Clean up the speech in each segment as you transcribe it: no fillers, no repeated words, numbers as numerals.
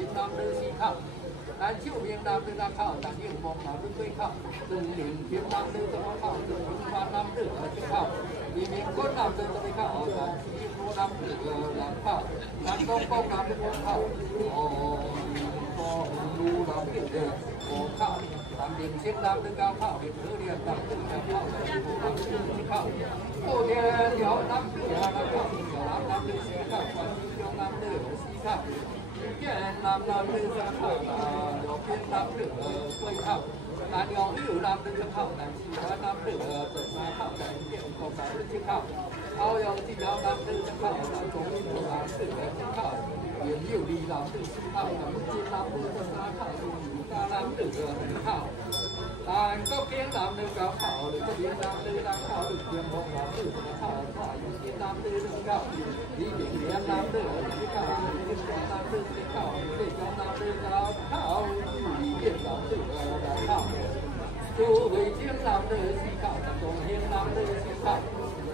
云南的西靠，南九云南的那靠，南云蒙南的对靠，东岭云南的这么靠，东云川南的去靠，黎明关南的这里靠，南西湖南的南靠，南东东南的东靠，哦，东路南的东靠。南边西南的高靠，北河连南的高靠，南部南的西靠，后天辽南的南靠，南的西靠，广西辽南的西靠，云南南的山靠，辽边南的贵靠，南辽六南的靠，南西南南的北沙靠，南边高南的西靠，澳阳济辽南的靠，南中云南的西靠，原六里南的西靠，南金南的沙靠。Nam được hưởng thảo, Tàn có kiến Nam được cao thảo, được có biến Nam tư đang thảo, được tiềm hộ Nam được thảo, thoại kiến Nam tư được cao, đi biển biển Nam được cao, đi biển Nam được cao, để cho Nam được cao thảo, đi biển Nam được thảo, tu với chiến Nam được sĩ khảo, tổng hiến Nam được sĩ khảo,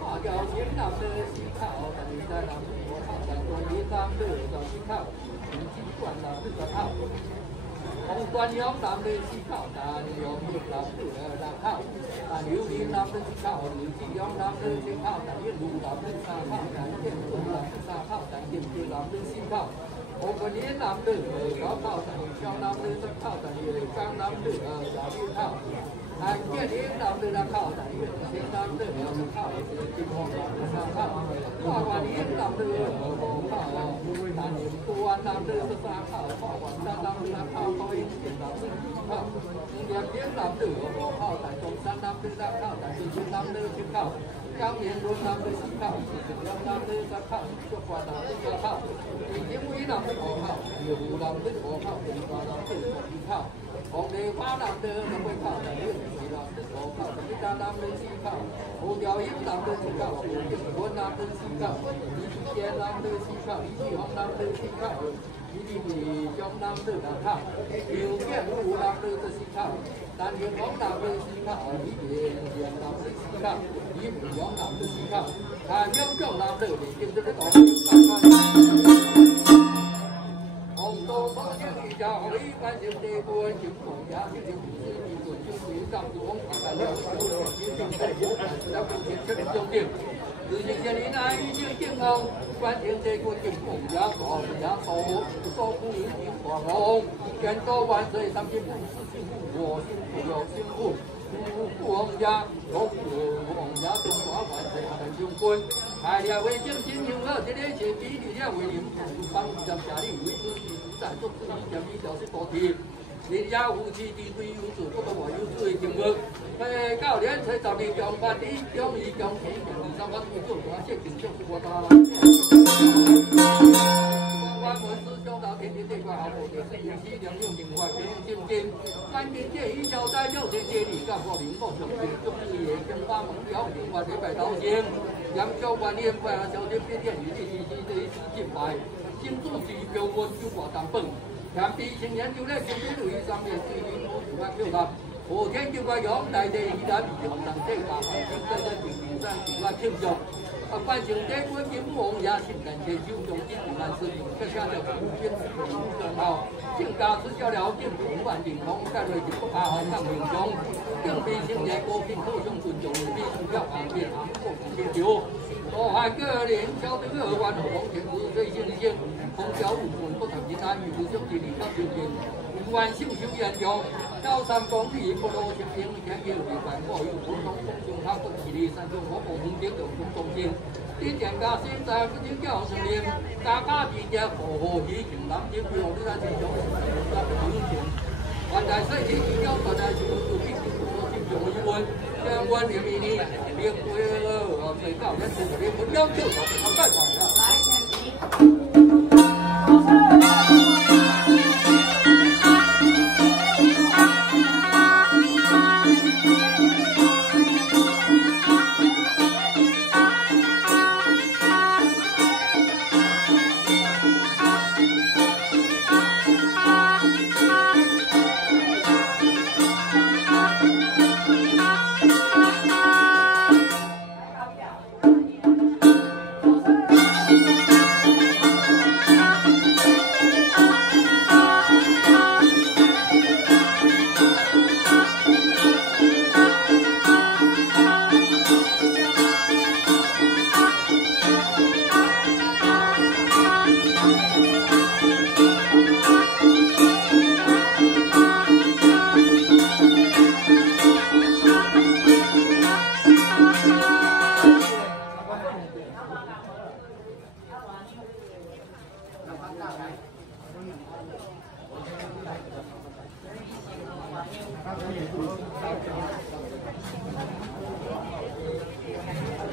hòa giáo chiến Nam được sĩ khảo, tận ra Nam được thảo, tổng hiến Nam được sĩ khảo, chính quản Nam được thảo. Ông quan nhóm làm lên sĩ khảo là nhóm được làm từ là khảo là nếu đi làm lên sĩ khảo nếu chỉ nhóm làm lên sĩ khảo là những đủ làm lên xa khảo là những đủ làm lên xa khảo là những đủ làm lên sĩ khảo ông quan nhóm làm từ có khảo là những trong làm lên rất khảo là những trong làm từ là những khảo anh kia đi làm từ là khảo là những làm từ là khảo là những hồn làm từ xa khảo qua quan nhóm làm từ khảo là những quan làm từ xa khảo qua quan làm từ là khảo Việt Nam làm từ khảo tại trong san Nam từ ra khảo tại trong Nam từ trên khảo cao miền Đông Nam từ sinh khảo Nam từ ra khảo cho qua Nam từ ra khảo thì những quý Nam từ khảo nhiều vụ Nam từ khảo thì qua Nam từ khảo còn đề phá Nam từ là quay khảo tại huyện thì Nam từ khảo thì ta Nam từ sinh khảo hồ giáo hiệp Nam từ sinh khảo hồ hiệp quân Nam từ sinh khảo đi chè Nam từ sinh khảo đi chỉ học Nam từ sinh khảo đi trong Nam từ đã thảo điều kiện đủ Nam từ sinh khảo đàn hiệp bóng Nam từ sinh khảo đi về hiệp Nam từ sinh khảo đi về bóng Nam từ sinh khảo hà nhân trong Nam từ để kiếm được có ông tô có những gì chào ý ban diệu đề của chứng của giá những diệu của chứng quý rằng xuống là lượng của những tài vụ đã thực hiện cho đến tiêu điểm từ những gia lý này như chiếc ngông quan thiên đề của chứng của giá có giá số cũng ý những của ngông kèn tô quan rơi tâm chính của sinh của ông gia của ông gia từng có quan rơi hạ thành dương quân hai nhà với chương trình nhưng mà thế đấy chỉ ký thì ra với điểm bằng chậm trả đi với chương trình sản xuất chương trình chậm đi đó sẽ có thì đến giao vũ khí thì tuy ưu chủ có bảo ưu chủ trường ngược về cao đến thời tạo đi trong ba tí trong ý trong thế thì trong các thủ tục đó sẽ kiểm tra của ta qua một số trong đó thì đến qua học một cái gì chi điểm dùng tình hoạt cái chương trình anh đến chế ý giao tay giao chế chế thì cả họ đến một trong những trong những gì trong qua một giáo đến qua cái bài đầu riêng dám cho quan niệm và cho thêm cái điểm gì kiểm bài chính chủ chỉ biểu quân chu quả tám phần làm tí sinh nhân chú lên chúng tôi lưu ý rằng để suy nghĩ một chủ quan biểu lập hồ thiên chú qua nhóm đại đề thì đã bị dùng làm thế cả hai chúng tôi đã chuẩn bị sang chủ quan chương trọng ở quan trường tế của kiếm hộ gia sinh cảnh chế chung trong chính của ban sử dụng các gia được phụ viên trường hào chương cao xuất cho đéo chương chủ bản đình bóng các đời chứng quốc hào các miền trong chương bị chương nhẹ cô kinh khâu trong tuần trọng vì chúng gặp hàng việt ám của kinh chiếu có hai cơ đến cho tới ở quan hộ bóng thiện vụ gây riêng không cháu ủng hộ có thẩm chí an nhiều trong kỳ định các điều kiện ngoài siêu siêu hiện do cao sam công thì có đô trên tiếng cái nhiều thì phải có yếu tố không dùng thao công chỉ đi sang dùng có một hướng tiến được cũng công tiền tiến triển ca sinh ra cái tiếng kêu sự liên ca thì nhà khổ hồ chỉ chừng lắm tiếng nhiều đưa ra thì cho ra cái hướng chuyển còn đại sai chỉ kêu còn đại chỉ từ khi của chim chủ như quân theo quan điểm đi việc của người cao nhất từ cái muốn nhau chứ không phải là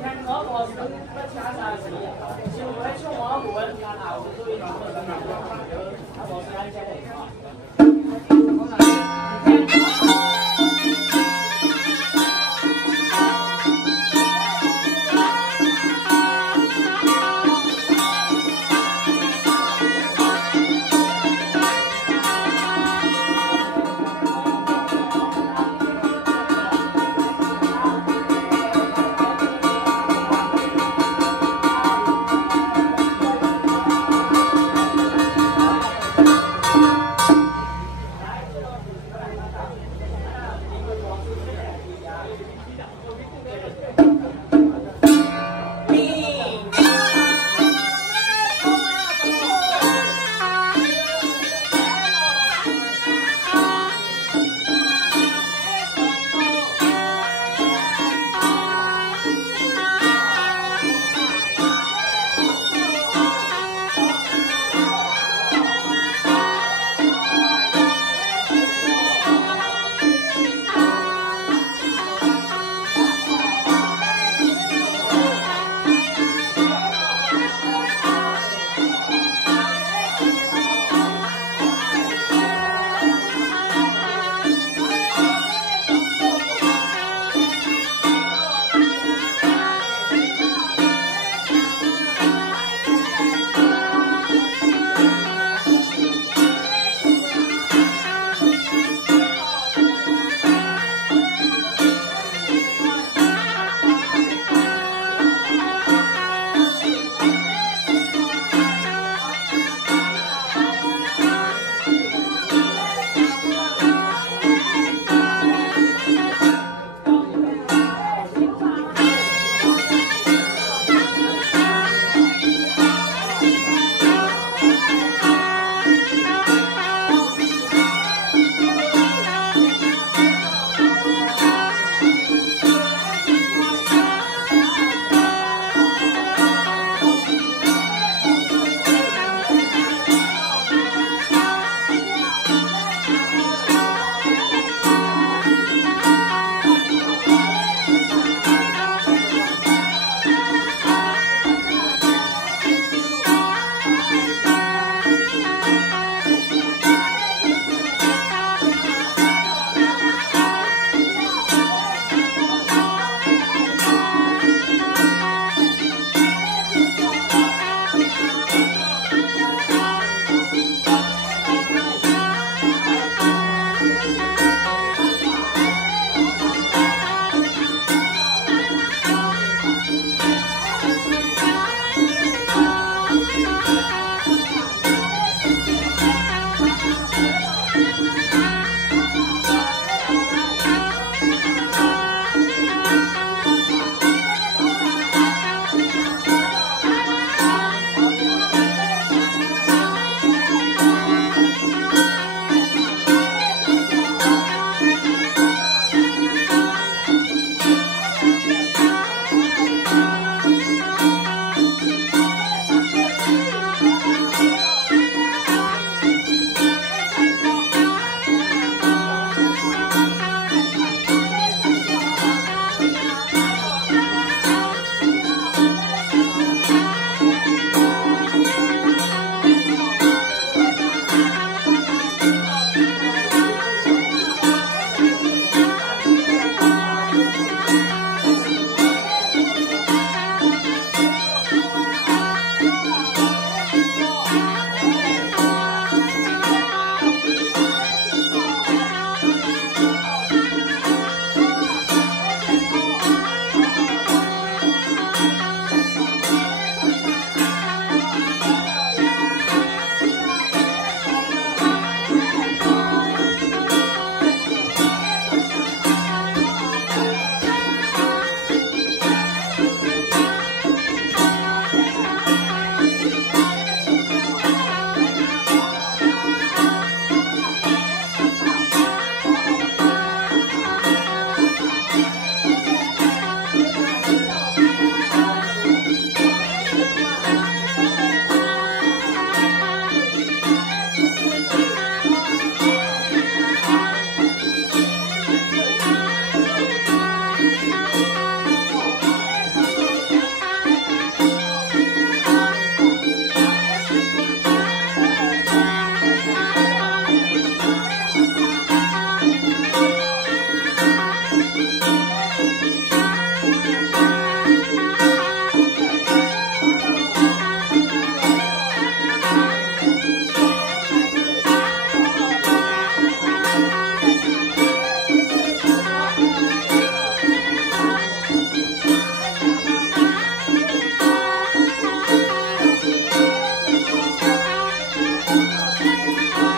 聽嗰個想不差晒事，笑喺衝我一碗眼熬都要諗到咁樣，我是安姐嚟㗎。Hãy subscribe cho kênh Ghiền Mì Gõ để không bỏ lỡ